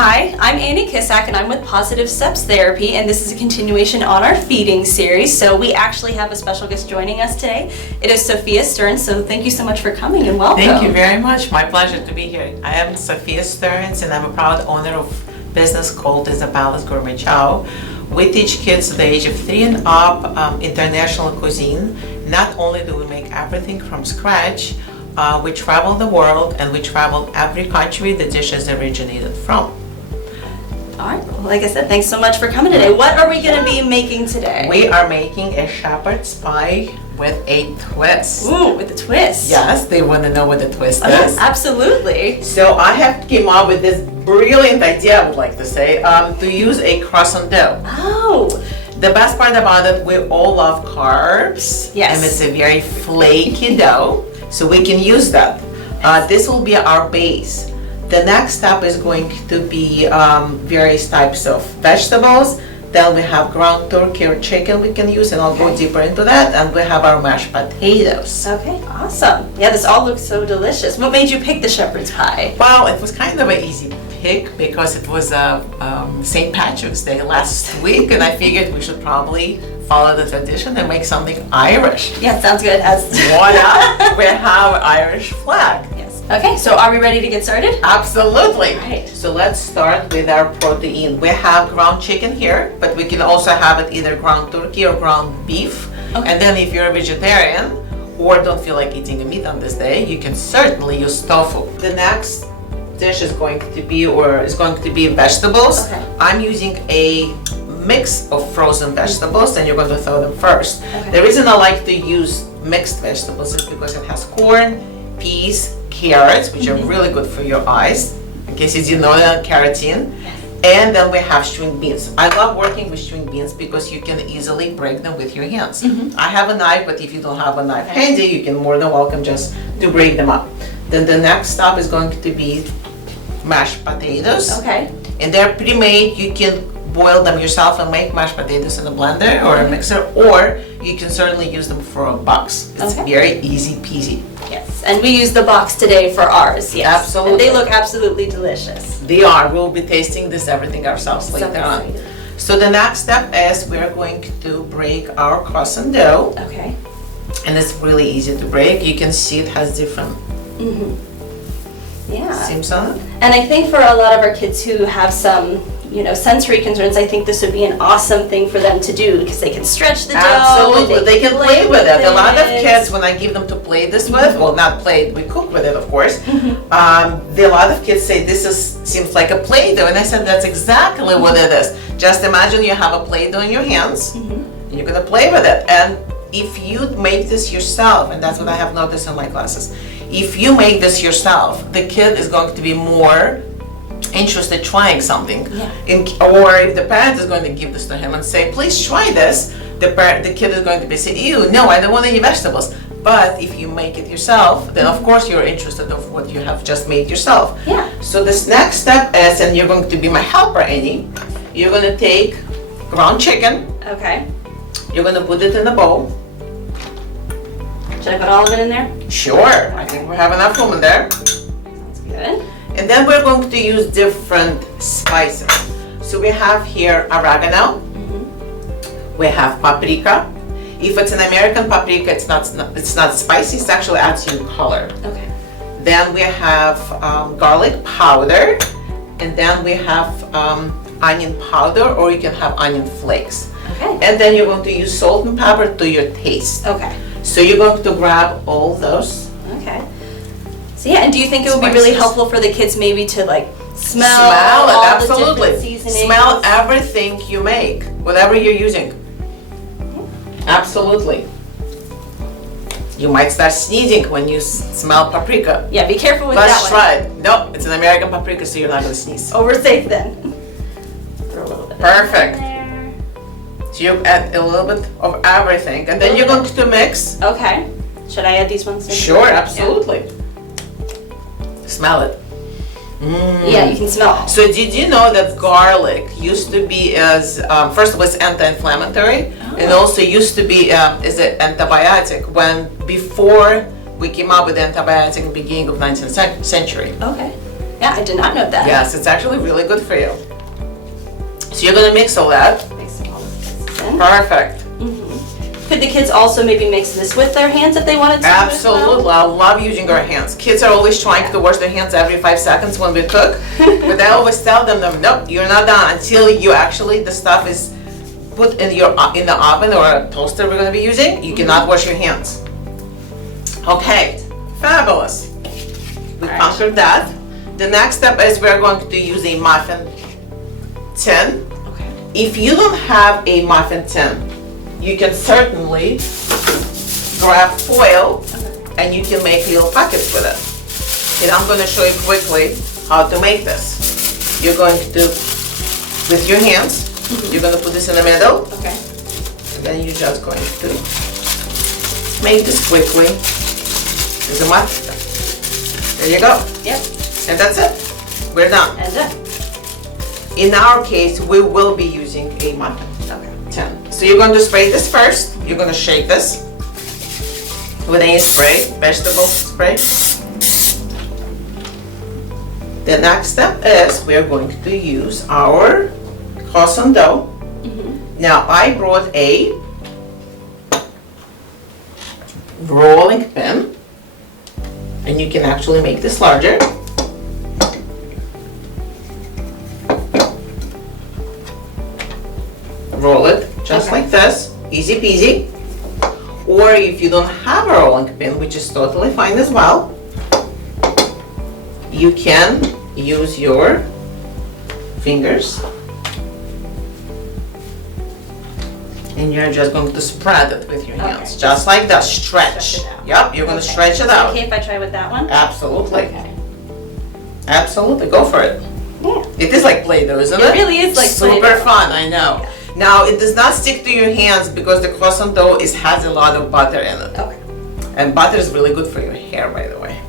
Hi, I'm Annie Kissack and I'm with Positive Steps Therapy, and this is a continuation on our feeding series. So we actually have a special guest joining us today. It is Sophia Stearns, so thank you so much for coming and welcome. Thank you very much. My pleasure to be here. I am Sophia Stearns and I'm a proud owner of a business called Isabella's Gourmet Chow. We teach kids at the age of 3 and up international cuisine. Not only do we make everything from scratch, we travel the world and we travel every country the dishes originated from. All right, well, like I said, thanks so much for coming today. What are we going to be making today? We are making a shepherd's pie with a twist. Ooh, with a twist. Yes, they want to know what the twist is. Absolutely. So I have came up with this brilliant idea, I would like to say, to use a croissant dough. Oh. The best part about it, we all love carbs. Yes. And it's a very flaky dough, so we can use that. This will be our base. The next step is going to be various types of vegetables. Then we have ground turkey or chicken we can use, and I'll go deeper into that. And we have our mashed potatoes. Okay, awesome. Yeah, this all looks so delicious. What made you pick the shepherd's pie? Well, it was kind of an easy pick because it was St. Patrick's Day last week, and I figured we should probably follow the tradition and make something Irish. Yeah, sounds good. Voila! We have Irish flag. Yes. Okay, so are we ready to get started? Absolutely. Right. So let's start with our protein. We have ground chicken here, but we can also have it either ground turkey or ground beef. Okay. And then if you're a vegetarian or don't feel like eating a meat on this day, you can certainly use tofu. The next dish is going to be vegetables. Okay. I'm using a mix of frozen vegetables, and you're going to throw them first. Okay. The reason I like to use mixed vegetables is because it has corn, peas, carrots, which are really good for your eyes, in case you didn't know that, keratin. And then we have string beans. I love working with string beans because you can easily break them with your hands. I have a knife, but if you don't have a knife handy, you can more than welcome just to break them up. Then the next step is going to be mashed potatoes. Okay. And they're pre-made. You can boil them yourself and make mashed potatoes in a blender or a mixer, or you can certainly use them for a box. It's Okay. very easy peasy. Yes, and we use the box today for ours. Yes. Absolutely. And they look absolutely delicious. They are. We'll be tasting this everything ourselves So later on. excited. So the next step is we're going to break our croissant dough, Okay. and it's really easy to break. You can see it has different Yeah. seams on it. And I think for a lot of our kids who have some, sensory concerns, I think this would be an awesome thing for them to do because they can stretch the dough. Absolutely, they can play with it. A lot of it. kids, when I give them to play this with, well, not play, we cook with it, of course. A lot of kids say seems like a Play-Doh, and I said that's exactly what it is. Just imagine you have a Play-Doh in your hands, and you're gonna play with it. And if you make this yourself, and that's what I have noticed in my classes, if you make this yourself, the kid is going to be more interested trying something. Or if the parent is going to give this to him and say, please try this, the kid is going to be saying, ew, no, I don't want any vegetables. But if you make it yourself, then of course you're interested of what you have just made yourself. Yeah. So this next step is, and you're going to be my helper, Annie, you're going to take ground chicken, Okay. you're going to put it in a bowl. Should I put all of it in there? Sure, I think we have enough room in there. That's good. And then we're going to use different spices. So we have here oregano, we have paprika. If it's an American paprika, it's not spicy, it actually adds you color. Okay. Then we have garlic powder, and then we have onion powder, or you can have onion flakes. Okay. And then you're going to use salt and pepper to your taste. Okay. So you're going to grab all those. Okay. So yeah, and do you think it would be really Spices. helpful for the kids maybe to smell Smell it, all absolutely. the different seasonings? Smell everything you make, whatever you're using. Absolutely. You might start sneezing when you smell paprika. Yeah, be careful with Let's that try it. No, it's an American paprika, so you're not going to sneeze. one. Oh, we're safe then. Throw a little bit. Perfect. In there. So you add a little bit of everything, and then you're going to mix. Okay. Should I add these ones in? Sure, absolutely. Smell it. Yeah, you can smell. So did you know that garlic used to be first of all, it's anti-inflammatory, and also used to be is an antibiotic before we came up with antibiotic in the beginning of 19th century. Okay. Yeah, I did not know that. Yes, it's actually really good for you. So you're gonna mix all that. Mixing all the spices in. Perfect. Could the kids also maybe mix this with their hands if they wanted to? Absolutely, I love using our hands. Kids are always trying to wash their hands every 5 seconds when we cook, but I always tell them, nope, you're not done until you actually, the stuff is put in in the oven or a toaster we're gonna be using. You cannot wash your hands. Okay, fabulous. We conquered that. The next step is we're going to use a muffin tin. Okay. If you don't have a muffin tin, you can certainly grab foil and you can make little pockets with it. And I'm going to show you quickly how to make this. You're going to, with your hands, you're going to put this in the middle. Okay. And then you're just going to make this quickly. There's a muffin. There you go. Yep. And that's it. We're done. And done. In our case, we will be using a muffin tin. So you're going to spray this first. You're going to shake this with a spray, vegetable spray. The next step is we're going to use our croissant dough. Now I brought a rolling pin, and you can actually make this larger. Roll it just like this, easy peasy. Or if you don't have a rolling pin, which is totally fine as well, you can use your fingers and you're just going to spread it with your hands, just like that. Stretch. Yep, you're going to stretch it out. Okay, if I try with that one? Absolutely. Okay. Absolutely, go for it. Yeah. It is like Play-Doh, isn't it? It really is like Super Play-Doh. fun, I know. Yeah. Now, it does not stick to your hands because the croissant dough has a lot of butter in it. Okay. And butter is really good for your hair, by the way.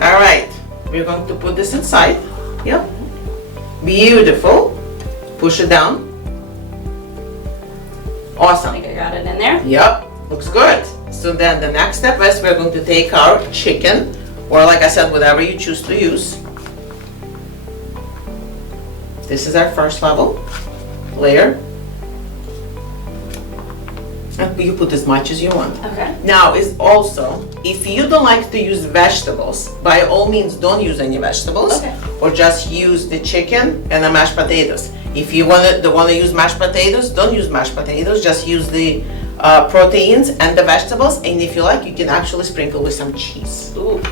All right, we're going to put this inside. Yep. Beautiful. Push it down. I Awesome. think I got it in there. Yep, looks good. So then the next step is we're going to take our chicken, or like I said, whatever you choose to use. This is our first level layer. And you put as much as you want. Okay. Now is also, if you don't like to use vegetables, by all means don't use any vegetables, Okay. or just use the chicken and the mashed potatoes. If you want to use mashed potatoes, don't use mashed potatoes, just use the proteins and the vegetables, and if you like, you can actually sprinkle with some cheese. Ooh,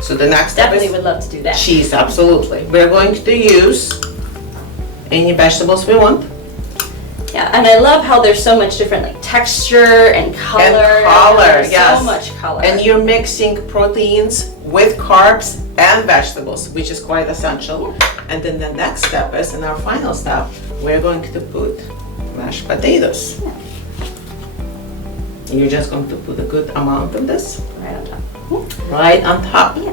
So the next step definitely is would love to do that. cheese, absolutely. We're going to use any vegetables we want. Yeah, and I love how there's so much different like texture and color. And color, There's yes. So much color. And you're mixing proteins with carbs and vegetables, which is quite essential. And then the next step is, in our final step, we're going to put mashed potatoes. And you're just going to put a good amount of this right on top. right on top. Yeah.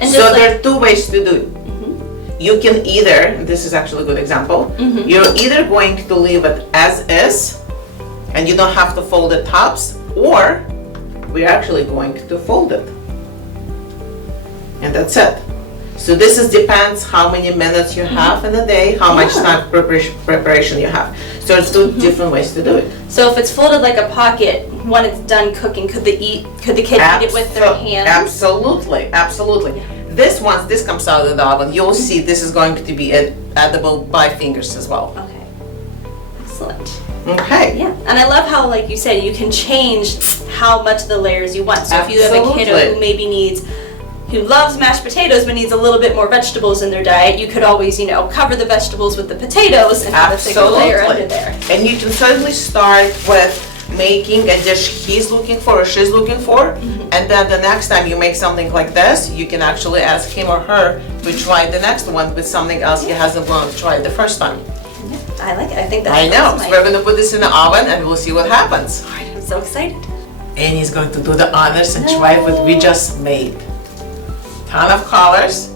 And So just there are two ways to do it. You can either, and this is actually a good example, you're either going to leave it as is, and you don't have to fold the tops, or we're actually going to fold it. And that's it. So this depends how many minutes you have in a day, how much time preparation you have. So there's two different ways to do it. so if it's folded like a pocket, when it's done cooking, could the kid eat it with their hands? Absolutely, absolutely. This, once this comes out of the oven, you'll see this is going to be edible by fingers as well. Okay. Excellent. Okay. Yeah, and I love how, like you said, you can change how much of the layers you want. So if you have a kiddo Absolutely. who maybe who loves mashed potatoes but needs a little bit more vegetables in their diet, you could always, cover the vegetables with the potatoes and have a thicker layer under there. And you can certainly start with making a dish he's looking for or she's looking for, and then the next time you make something like this, you can actually ask him or her to try the next one with something else he hasn't wanted to try the first time. Yeah, I like it. I think that's I know. awesome. So we're going to put this in the oven and we'll see what happens. I'm so excited. And he's going to do the honors and try what we just made. Ton of colors.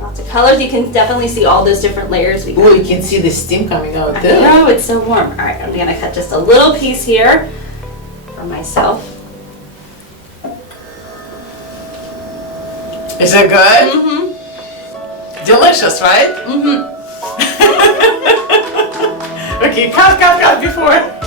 Lots of colors. You can definitely see all those different layers we got. Ooh, you can see the steam coming out I too. know, it's so warm. All right, I'm gonna cut just a little piece here for myself. Is it good? Delicious, right? Okay, cut before.